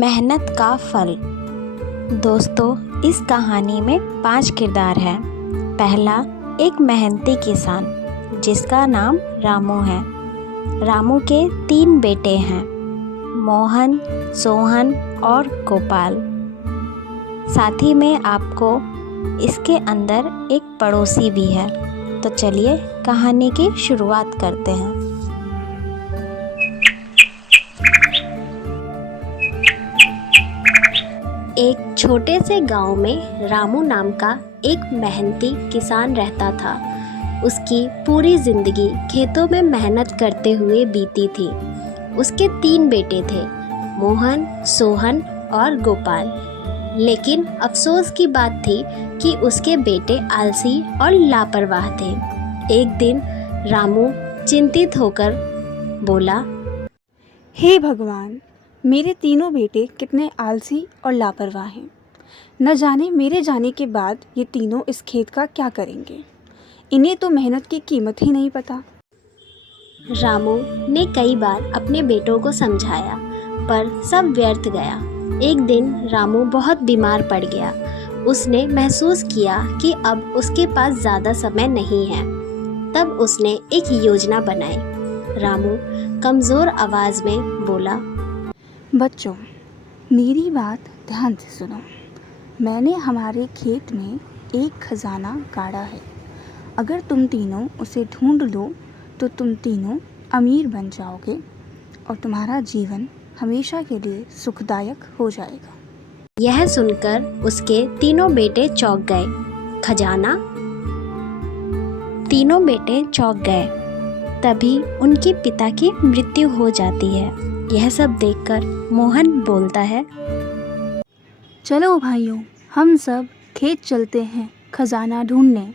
मेहनत का फल। दोस्तों, इस कहानी में 5 किरदार हैं। पहला, एक मेहनती किसान जिसका नाम रामू है। रामू के 3 बेटे हैं, मोहन, सोहन और गोपाल। साथ ही में आपको इसके अंदर एक पड़ोसी भी है। तो चलिए कहानी की शुरुआत करते हैं। एक छोटे से गांव में रामू नाम का एक मेहनती किसान रहता था। उसकी पूरी जिंदगी खेतों में मेहनत करते हुए बीती थी। उसके 3 बेटे थे, मोहन, सोहन और गोपाल। लेकिन अफसोस की बात थी कि उसके बेटे आलसी और लापरवाह थे। एक दिन रामू चिंतित होकर बोला, हे भगवान, मेरे तीनों बेटे कितने आलसी और लापरवाह हैं। न जाने मेरे जाने के बाद ये तीनों इस खेत का क्या करेंगे। इन्हें तो मेहनत की कीमत ही नहीं पता। रामू ने कई बार अपने बेटों को समझाया, पर सब व्यर्थ गया। एक दिन रामू बहुत बीमार पड़ गया। उसने महसूस किया कि अब उसके पास ज़्यादा समय नहीं है। तब उसने एक योजना बनाई। रामू कमज़ोर आवाज़ में बोला, बच्चों, मेरी बात ध्यान से सुनो। मैंने हमारे खेत में एक खजाना गाड़ा है। अगर तुम तीनों उसे ढूंढ लो तो तुम तीनों अमीर बन जाओगे और तुम्हारा जीवन हमेशा के लिए सुखदायक हो जाएगा। यह सुनकर उसके तीनों बेटे चौंक गए। खजाना? तीनों बेटे चौंक गए। तभी उनके पिता की मृत्यु हो जाती है। यह सब देखकर मोहन बोलता है, चलो भाइयों, हम सब खेत चलते हैं खजाना ढूंढने।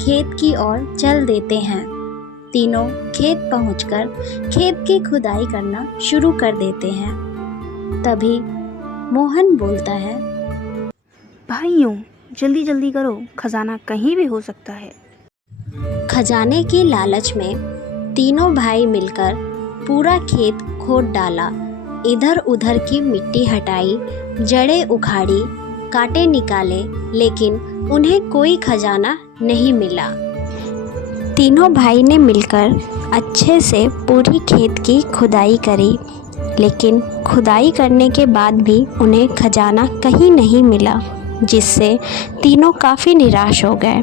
खेत की ओर चल देते हैं। तीनों खेत पहुंचकर खेत की खुदाई करना शुरू कर देते हैं। तभी मोहन बोलता है, भाइयों, जल्दी जल्दी करो, खजाना कहीं भी हो सकता है। खजाने की लालच में तीनों भाई मिलकर पूरा खेत खोद डाला। इधर उधर की मिट्टी हटाई, जड़ें उखाड़ी, कांटे निकाले, लेकिन उन्हें कोई खजाना नहीं मिला। तीनों भाई ने मिलकर अच्छे से पूरी खेत की खुदाई करी, लेकिन खुदाई करने के बाद भी उन्हें खजाना कहीं नहीं मिला, जिससे तीनों काफ़ी निराश हो गए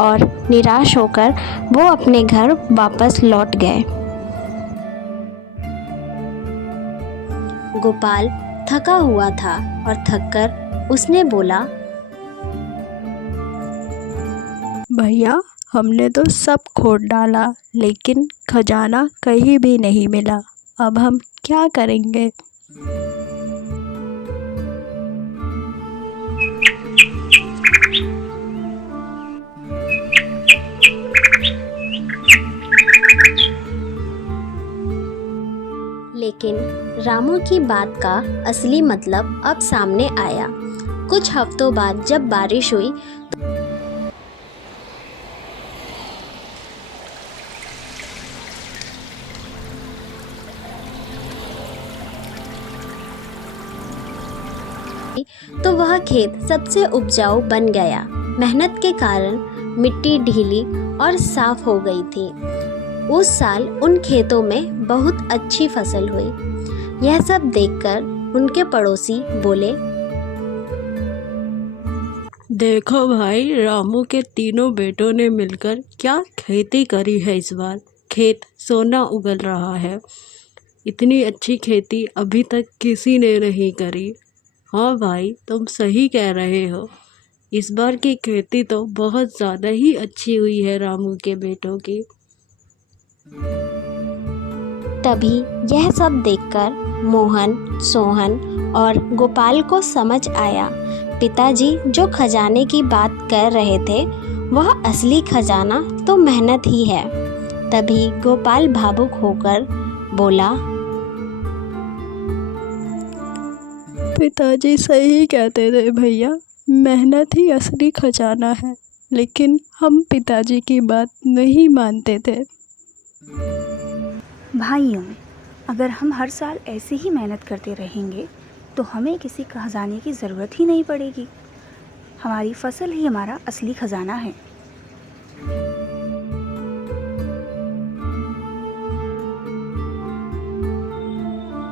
और निराश होकर वो अपने घर वापस लौट गए। गोपाल थका हुआ था और थककर उसने बोला, भैया, हमने तो सब खोद डाला, लेकिन खजाना कहीं भी नहीं मिला। अब हम क्या करेंगे? लेकिन रामू की बात का असली मतलब अब सामने आया। कुछ हफ्तों बाद जब बारिश हुई तो वह खेत सबसे उपजाऊ बन गया। मेहनत के कारण मिट्टी ढीली और साफ हो गई थी। उस साल उन खेतों में बहुत अच्छी फसल हुई। यह सब देखकर उनके पड़ोसी बोले, देखो भाई, रामू के तीनों बेटों ने मिलकर क्या खेती करी है इस बार। खेत सोना उगल रहा है। इतनी अच्छी खेती अभी तक किसी ने नहीं करी। हाँ भाई, तुम सही कह रहे हो। इस बार की खेती तो बहुत ज़्यादा ही अच्छी हुई है रामू के बेटों की। तभी यह सब देखकर मोहन, सोहन और गोपाल को समझ आया, पिताजी जो खजाने की बात कर रहे थे वह असली खजाना तो मेहनत ही है। तभी गोपाल भावुक होकर बोला, पिताजी सही कहते थे भैया। मेहनत ही असली खजाना है, लेकिन हम पिताजी की बात नहीं मानते थे। भाइयों, अगर हम हर साल ऐसे ही मेहनत करते रहेंगे तो हमें किसी खजाने की ज़रूरत ही नहीं पड़ेगी। हमारी फसल ही हमारा असली खजाना है।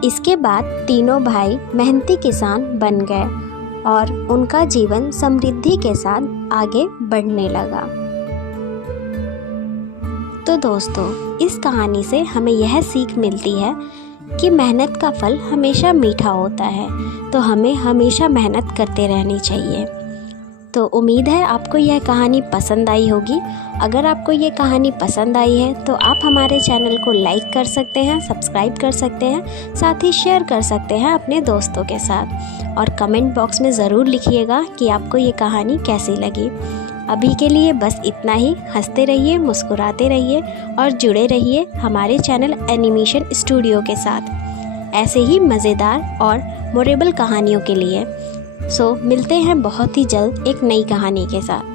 इसके बाद तीनों भाई मेहनती किसान बन गए और उनका जीवन समृद्धि के साथ आगे बढ़ने लगा। तो दोस्तों, इस कहानी से हमें यह सीख मिलती है कि मेहनत का फल हमेशा मीठा होता है, तो हमें हमेशा मेहनत करते रहनी चाहिए। तो उम्मीद है आपको यह कहानी पसंद आई होगी। अगर आपको ये कहानी पसंद आई है तो आप हमारे चैनल को लाइक कर सकते हैं, सब्सक्राइब कर सकते हैं, साथ ही शेयर कर सकते हैं अपने दोस्तों के साथ। और कमेंट बॉक्स में ज़रूर लिखिएगा कि आपको ये कहानी कैसी लगी। अभी के लिए बस इतना ही। हंसते रहिए, मुस्कुराते रहिए और जुड़े रहिए हमारे चैनल एनिमेशन स्टूडियो के साथ ऐसे ही मज़ेदार और मोरेबल कहानियों के लिए। मिलते हैं बहुत ही जल्द एक नई कहानी के साथ।